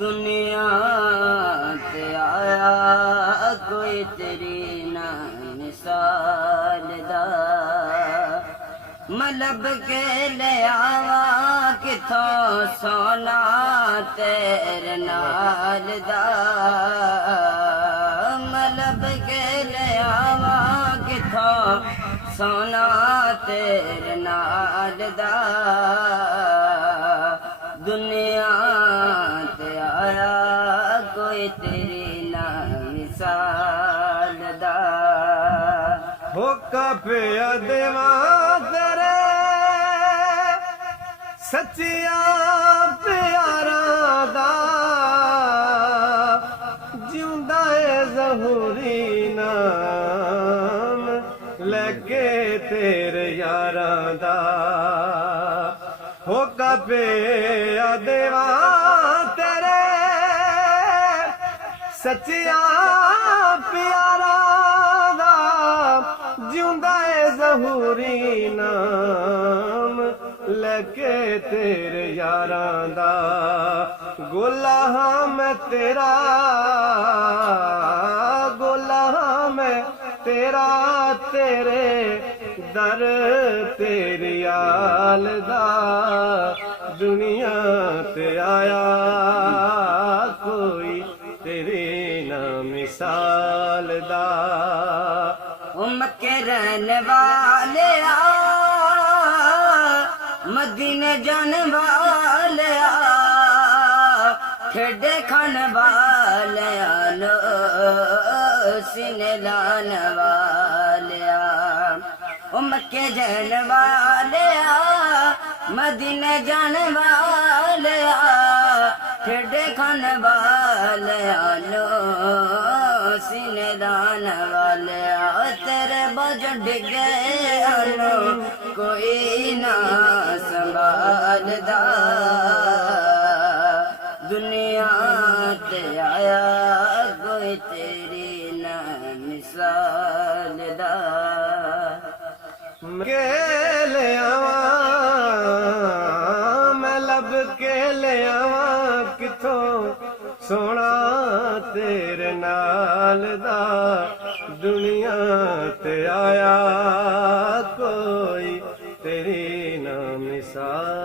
दुनिया ते आया कोई तेरी ना मिसाल दा मलब के ले आवा किथों सोना तेरे नाल दा मलब के ले आवा किथों सोना तेरे नाल दा दुनिया ते आया कोई तेरी ना मिसाल दा हो काफिया देवा तेरे सच्चिया प्यारा दा जिंदा है ज़हूरी नाम लगे तेरे यारा दा हो काफिया देवा तेरे सच्चिया प्यारा जिंदा है ज़हूरी नाम लगे तेरे यारां दा गोला मैं तेरा गोला मैं तेरा तेरे दर तेरी आल दा दुनिया ते आया कोई तेरी ना मिसाल दा मक्के रहने वाले मदीने जाने वाले खेडे खाने वाले लो सीने लाने वाले मक्के जाने वाले मदीने जाने वाले खेडे खाने वाले लो सीने दान वाले तेरे बज डिगे अनु कोई ना संभालदा दुनिया ते आया कोई तेरी ना मिसाल दा के ले आवा मैं लब के ले आवा किथों सोना तेरे नाल दा दुनिया ते आया कोई तेरी ना मिसाल